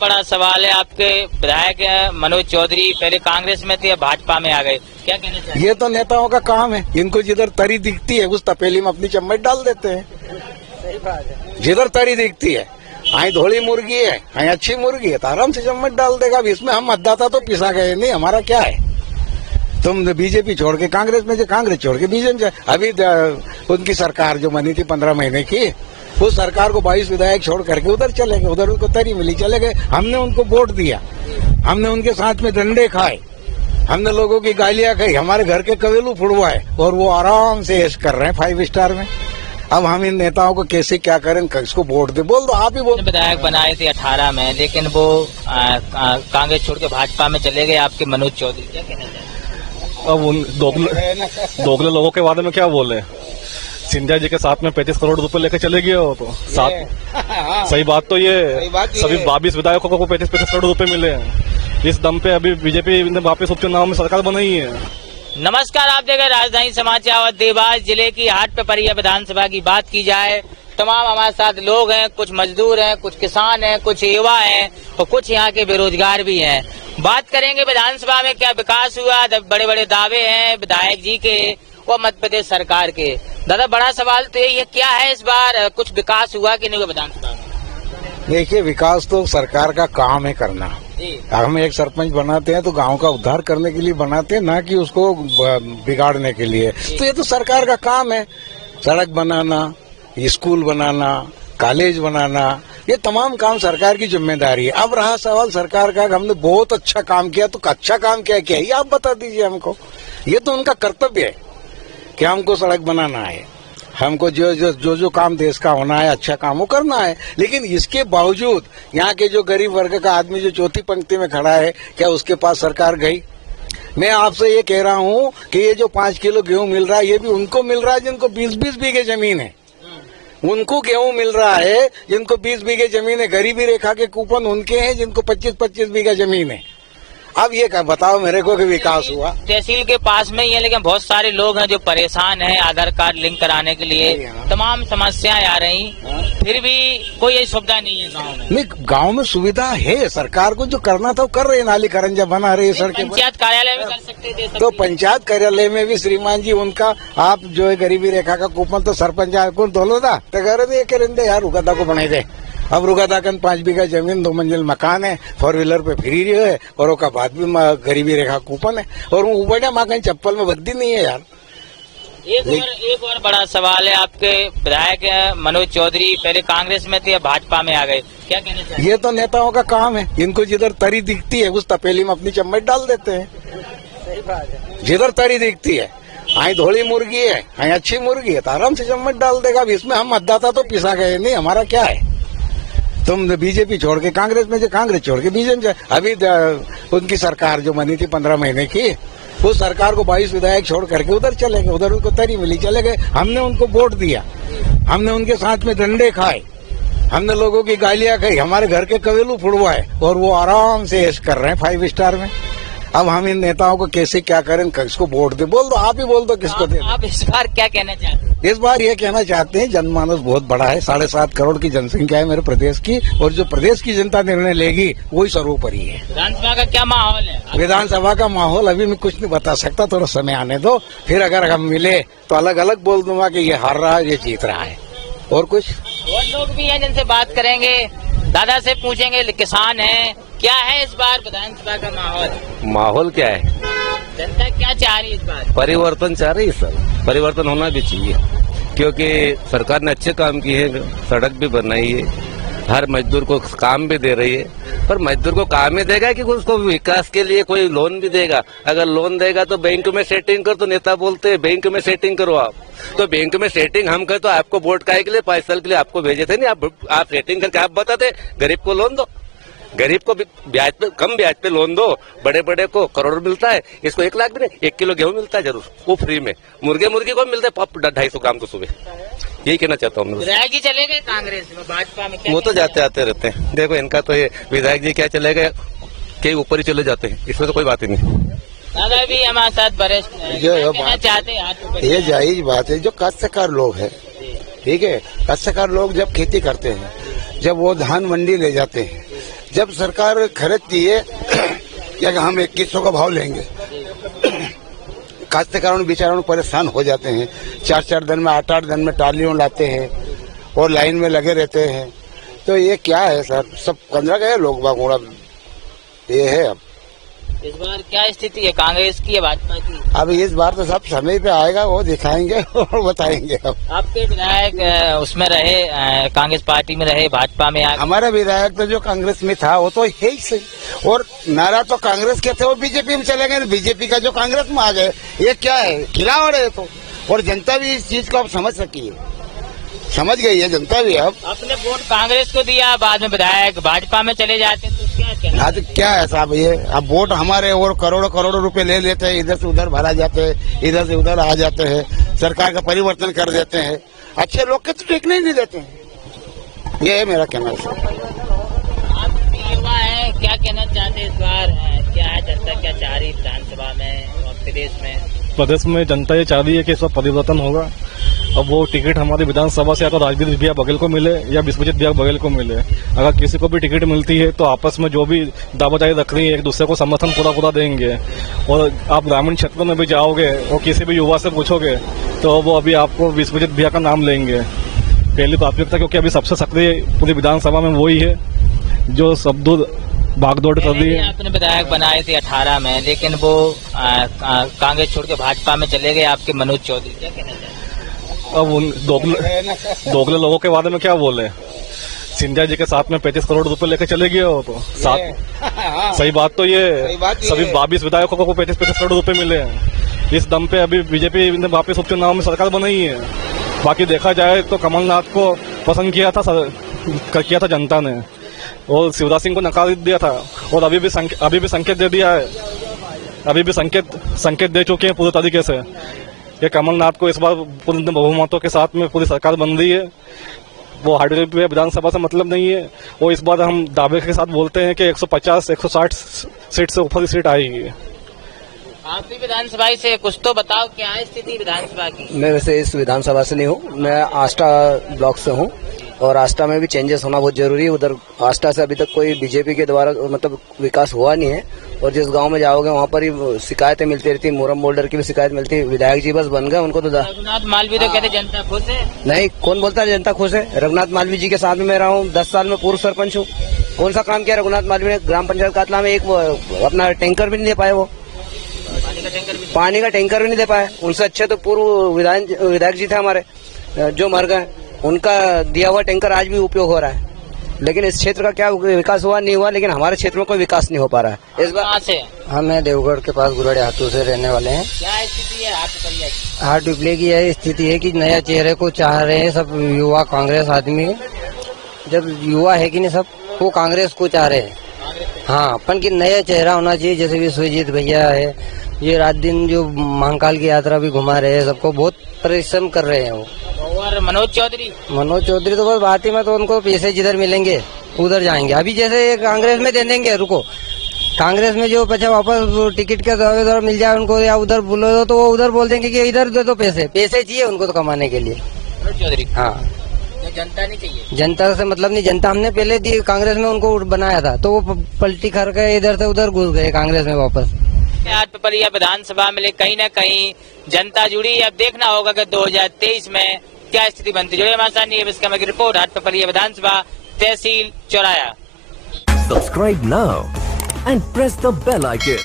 बड़ा सवाल है, आपके विधायक मनोज चौधरी पहले कांग्रेस में थे, भाजपा में आ गए, क्या कहना चाहिए? ये तो नेताओं का काम है, इनको जिधर तरी दिखती है उस तपेली में अपनी चम्मच डाल देते हैं। सही बात है। जिधर तरी दिखती है, आई धोली मुर्गी है, आई अच्छी मुर्गी है, तो आराम से चम्मच डाल देगा। अब इसमें हम मतदाता तो पिसा गए नहीं, हमारा क्या है। तुम बीजेपी छोड़ के कांग्रेस में, कांग्रेस छोड़ के बीजेपी में। अभी उनकी सरकार जो बनी थी 15 महीने की, उस सरकार को 22 विधायक छोड़ करके उधर चले गए, उधर उनको तरी मिली, चले गए। हमने उनको वोट दिया, हमने उनके साथ में डंडे खाए, हमने लोगों की गालियां खाई, हमारे घर के कवेलू फुड़वाए, और वो आराम से ऐश कर रहे हैं 5 स्टार में। अब हम इन नेताओं को कैसे क्या करें, किसको वोट दे? बोल दो, आप ही बोल। विधायक बनाए थे 18 में, लेकिन वो कांग्रेस छोड़ के भाजपा में चले गए, आपके मनोज चौधरी, क्या कहना चाहिए? अब उन दोगले लोगों के बारे में क्या बोले? सिंधिया जी के साथ में 35 करोड़ रुपए लेके चले गए हो, तो साथ सही बात तो ये सभी 22 विधायकों को 35 करोड़ रुपए मिले हैं। इस दम पे अभी बीजेपी ने वापस उपचुनाव में सरकार बनाई है। नमस्कार, आप देख रहे राजधानी समाचार और देवास जिले की हाट पे पड़ी है विधानसभा की। बात की जाए, तमाम हमारे साथ लोग हैं, कुछ मजदूर हैं, कुछ किसान हैं, कुछ युवा हैं और कुछ यहाँ के बेरोजगार भी हैं। बात करेंगे विधानसभा में क्या विकास हुआ, बड़े बड़े दावे हैं विधायक जी के और मध्य प्रदेश सरकार के। दादा, बड़ा सवाल तो ये क्या है, इस बार कुछ विकास हुआ कि नहीं हुआ विधानसभा में? देखिए, विकास तो सरकार का काम है करना। हम एक सरपंच बनाते हैं तो गांव का उद्धार करने के लिए बनाते हैं, ना कि उसको बिगाड़ने के लिए। तो ये तो सरकार का काम है, सड़क बनाना, स्कूल बनाना, कॉलेज बनाना, ये तमाम काम सरकार की जिम्मेदारी है। अब रहा सवाल सरकार का, हमने बहुत अच्छा काम किया, तो अच्छा काम क्या किया ये आप बता दीजिए हमको। ये तो उनका कर्तव्य है कि हमको सड़क बनाना है, हमको जो काम देश का होना है, अच्छा काम वो करना है। लेकिन इसके बावजूद यहाँ के जो गरीब वर्ग का आदमी जो चौथी पंक्ति में खड़ा है, क्या उसके पास सरकार गई? मैं आपसे ये कह रहा हूँ कि ये जो 5 किलो गेहूं मिल रहा है, ये भी उनको मिल रहा है जिनको 20-20 बीघे जमीन है। उनको गेहूं मिल रहा है जिनको 20 बीघे जमीन है। गरीबी रेखा के कूपन उनके हैं जिनको 25-25 बीघा जमीन है। अब ये क्या बताओ मेरे को कि विकास हुआ? तहसील के पास में ही है, लेकिन बहुत सारे लोग हैं जो परेशान हैं आधार कार्ड लिंक कराने के लिए, तमाम समस्याएं आ रही, फिर भी कोई सुविधा नहीं है गांव में। नहीं, गांव में सुविधा है, सरकार को जो करना था वो कर रहे हैं, नाली करंजा बना रही है, सड़कें। पंचायत कार्यालय में कर सकते थे तो पंचायत कार्यालय में भी श्रीमान जी उनका, आप जो है गरीबी रेखा का कूपन तो सरपंच को दोलो था, तो करेंगे यार रुकादा को बनाई दे। अब रुकादाकन 5 बीघा जमीन, 2 मंजिल मकान है, 4 व्हीलर पे फ्री है, और उसका बाद भी गरीबी रेखा कूपन है, और वो ऊपर माँ कहीं चप्पल में बद्दी नहीं है यार। एक और बड़ा सवाल है, आपके विधायक मनोज चौधरी पहले कांग्रेस में थे, भाजपा में आ गए, क्या कहना चाहिए? ये तो नेताओं का काम है, इनको जिधर तरी दिखती है उस तपेली में अपनी चम्मच डाल देते हैं। सही बात है। जिधर तरी दिखती है, आई धोली मुर्गी है, आई अच्छी मुर्गी है, तो आराम से चम्मच डाल देगा। अब इसमें हम मतदाता तो पिसा गए नहीं, हमारा क्या है। तुम बीजेपी छोड़ के कांग्रेस में, कांग्रेस छोड़ के बीजेपी में। अभी उनकी सरकार जो बनी थी 15 महीने की, उस सरकार को 22 विधायक छोड़ करके उधर चले गए, उधर उनको तरी मिली, चले गए। हमने उनको वोट दिया, हमने उनके साथ में डंडे खाए, हमने लोगों की गालियां खाई, हमारे घर के कवेलू फुड़वाए, और वो आराम से ऐश कर रहे हैं 5 स्टार में। अब हम इन नेताओं को कैसे क्या करें, किसको वोट दे? बोल दो, आप ही बोल दो किसको दे। आप इस बार क्या कहना चाहते हैं? इस बार ये कहना चाहते हैं, जनमानस बहुत बड़ा है, 7.5 करोड़ की जनसंख्या है मेरे प्रदेश की, और जो प्रदेश की जनता निर्णय लेगी वही सर्वोपरि है। विधानसभा का क्या माहौल है? विधानसभा का माहौल अभी मैं कुछ नहीं बता सकता, थोड़ा समय आने दो, फिर अगर हम मिले तो अलग अलग बोल दूंगा कि ये हार रहा है, ये जीत रहा है। और कुछ और लोग भी हैं जिनसे बात करेंगे, दादा से पूछेंगे, किसान हैं, क्या है इस बार विधानसभा का माहौल? माहौल क्या है? जनता क्या चाह रही है इस बार? परिवर्तन चाह रही है सर, परिवर्तन होना भी चाहिए, क्योंकि सरकार ने अच्छे काम किए हैं, सड़क भी बनाई है, हर मजदूर को काम भी दे रही है। पर मजदूर को काम ही देगा कि उसको विकास के लिए कोई लोन भी देगा? अगर लोन देगा तो बैंक में सेटिंग कर, तो नेता बोलते हैं बैंक में सेटिंग करो आप, तो बैंक में सेटिंग हम कर, तो आपको वोट काहे के लिए, 5 साल के लिए आपको भेजे थे नहीं, आप सेटिंग करके आप बताते गरीब को लोन दो, गरीब को ब्याज पे, कम ब्याज पे लोन दो, बड़े बड़े को करोड़ मिलता है, इसको 1 लाख भी नहीं, 1 किलो गेहूं मिलता है जरूर, वो फ्री में। मुर्गी को मिलता है 250 ग्राम तो सुबह। यही कहना चाहता हूँ। विधायक जी चले गए कांग्रेस में, भाजपा में, वो तो जाते आते रहते हैं। देखो इनका तो ये विधायक जी क्या चले गए, कई ऊपर ही चले जाते हैं, इसमें तो कोई बात ही नहीं। दादा भी हमारे साथ वरिष्ठ चाहते हैं, ये जायज बात है। जो काश्तकार लोग हैं, ठीक है, काश्तकार लोग जब खेती करते हैं, जब वो धान मंडी ले जाते हैं, जब सरकार खरीदती है कि हम 2100 का भाव लेंगे, काश्तकारों बेचारों परेशान हो जाते हैं। 4-4 दिन में 8-8 दिन में टालियों लाते हैं और लाइन में लगे रहते हैं। तो ये क्या है सर, सब कंजरा गए लोग बागोड़ा, ये है। अब इस बार क्या स्थिति है कांग्रेस की या भाजपा की? अब इस बार तो सब समय पे आएगा, वो दिखाएंगे और बताएंगे। अब आपके विधायक उसमें रहे, कांग्रेस पार्टी में रहे, भाजपा में आ गए। हमारा विधायक तो जो कांग्रेस में था वो तो है ही सही, और नारा तो कांग्रेस के थे, वो बीजेपी में चले गए। बीजेपी का जो कांग्रेस में आ गए, ये क्या है, खिलावड़ है। तो और जनता भी इस चीज को अब समझ सकी है, समझ गई है जनता भी। अब अपने वोट कांग्रेस को दिया, बाद में विधायक भाजपा में चले जाते, तो क्या कहना? आज क्या है साहब, ये अब वोट हमारे और करोड़ों रुपए ले लेते हैं, इधर से उधर भरा जाते हैं, इधर से उधर आ जाते हैं, सरकार का परिवर्तन कर देते हैं, अच्छे लोग के तो टिकने ही नहीं देते हैं। ये है मेरा कहना। आप भी युवा है, क्या कहना चाहते हैं इस बार? क्या है जनता क्या चाह रही विधानसभा में और प्रदेश में जनता ये चाह रही है कि इस बार परिवर्तन होगा। अब वो टिकट हमारी विधानसभा से या तो राजवीर भैया बघेल को मिले या विश्वजीत भैया बघेल को मिले। अगर किसी को भी टिकट मिलती है तो आपस में जो भी दावादारी रख रही है एक दूसरे को समर्थन पूरा देंगे। और आप ग्रामीण क्षेत्रों में भी जाओगे और किसी भी युवा से पूछोगे तो वो अभी आपको विश्वजीत भैया का नाम लेंगे पहली प्राथमिकता, क्योंकि अभी सबसे सक्रिय पूरी विधानसभा में वही है जो सब दूर भागदौड़ कर रही है। आपने विधायक बनाए थे 18 में, लेकिन वो कांग्रेस छोड़ के भाजपा में चले गए, आपके मनोज चौधरी, क्या कहना चाहते हैं? अब उन दोगले लोगों के बारे में क्या बोले। सिंधिया जी के साथ में 35 करोड़ रुपए लेके चले गए हो, तो साथ सही बात तो ये सभी 22 विधायकों को 35 करोड़ रुपए मिले हैं। इस दम पे अभी बीजेपी ने वापिस उपचुनाव में सरकार बनाई है। बाकी देखा जाए तो कमलनाथ को पसंद किया था जनता ने, और शिवराज सिंह को नकार दिया था, और अभी भी संकेत दे दिया है, अभी भी संकेत दे चुके हैं पूरे तरीके से। ये कमलनाथ को इस बार पूर्ण बहुमतों के साथ में पूरी सरकार बन रही है। वो हाइड्रोजन पे विधानसभा से मतलब नहीं है। वो इस बार हम दावे के साथ बोलते हैं कि 150-160 सीट से ऊपर की सीट आएगी। आप भी विधानसभा से कुछ तो बताओ, क्या है स्थिति विधानसभा की? मैं वैसे इस विधानसभा से नहीं हूँ, मैं आष्टा ब्लॉक से हूँ, और आष्टा में भी चेंजेस होना बहुत जरूरी है। उधर आष्टा से अभी तक कोई बीजेपी के द्वारा मतलब विकास हुआ नहीं है, और जिस गांव में जाओगे वहाँ पर ही शिकायतें मिलती रहती है। मोरम बोल्डर की भी शिकायत मिलती है। विधायक जी बस बन गए, उनको तो रघुनाथ मालवी तो कहते जनता खुश है। नहीं, कौन बोलता है जनता खुश है? रघुनाथ मालवी जी के साथ में मैं रहा हूँ, 10 साल में पूर्व सरपंच हूँ। कौन सा काम किया रघुनाथ मालवी ने? ग्राम पंचायत कातला में एक अपना टैंकर भी नहीं दे पाए, वो पानी का टैंकर भी नहीं दे पाए। उनसे अच्छे तो पूर्व विधायक जी थे हमारे जो मर गए, उनका दिया हुआ टैंकर आज भी उपयोग हो रहा है। लेकिन इस क्षेत्र का क्या विकास हुआ नहीं हुआ, लेकिन हमारे क्षेत्र में कोई विकास नहीं हो पा रहा है इस बार से। हमें देवगढ़ के पास गुरड़े हाथों से रहने वाले हैं। क्या स्थिति है हाट पिपले की यह स्थिति है कि नया चेहरे को चाह रहे हैं सब युवा कांग्रेस आदमी। जब युवा है कि नहीं, सब वो कांग्रेस को चाह रहे हैं। हाँ, अपन की नया चेहरा होना चाहिए। जैसे विश्वजीत भैया है, ये रात दिन जो महाकाल की यात्रा भी घुमा रहे हैं, सबको बहुत परिश्रम कर रहे हैं वो। और मनोज चौधरी तो बस बात ही में तो उनको पैसे जिधर मिलेंगे उधर जाएंगे। अभी जैसे कांग्रेस में दे देंगे, रुको, कांग्रेस में जो बचा वापस टिकट के द्वारा मिल जाए उनको, या उधर बोलो तो वो उधर बोल देंगे कि इधर दे दो पैसे चाहिए उनको तो कमाने के लिए। मनोज चौधरी, हाँ, जनता नहीं चाहिए, जनता से मतलब नहीं। जनता हमने पहले दी कांग्रेस में उनको बनाया था, तो वो पलटी कर के इधर से उधर घुस गए कांग्रेस में वापस। हाट पिपलिया विधानसभा में कहीं न कहीं जनता जुड़ी। अब देखना होगा कि 2023 में क्या स्थिति बनती। जुड़े हमारे साथ की रिपोर्ट, हाट पिपलिया विधानसभा, तहसील चौराया। Subscribe now and press the bell icon.